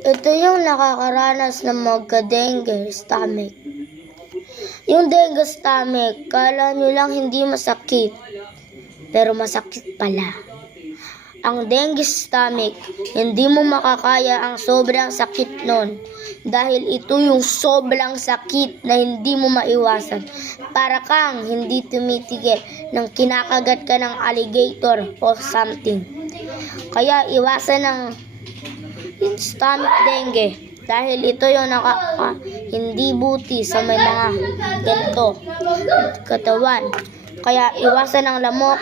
Ito yung nakakaranas ng magka-dengue stomach. Yung dengue stomach, kala nyo lang hindi masakit, pero masakit pala. Ang dengue stomach, hindi mo makakaya ang sobrang sakit nun. Dahil ito yung sobrang sakit na hindi mo maiwasan. Para kang hindi tumitigil nang kinakagat ka ng alligator o something. Kaya iwasan ng stomach dengue. Dahil ito yung hindi buti sa may mga ganito katawan. Kaya iwasan ng lamok,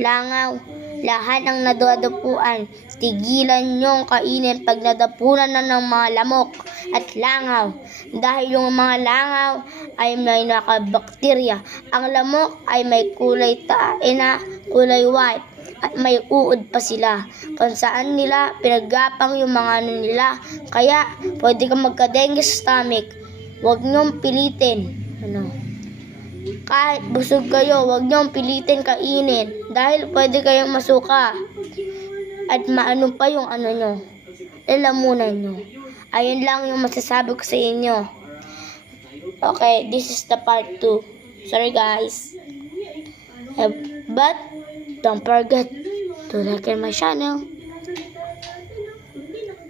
langaw, lahat ng nadadapuan. Tigilan nyong kainin pag nadapunan na ng mga lamok at langaw. Dahil yung mga langaw ay may nakabakterya. Ang lamok ay may kulay kulay white. At may uod pa sila. Kung saan nila pinagapang yung mga nila. Kaya pwede kang magka-dengue stomach. Huwag nyong pilitin. Kahit busog kayo, huwag niyong pilitin kainin dahil pwede kayong masuka at maano pa yung nyo, lalamunan nyo. Ayun lang yung masasabi ko sa inyo. Okay, this is the part 2. Sorry guys. But don't forget to like my channel.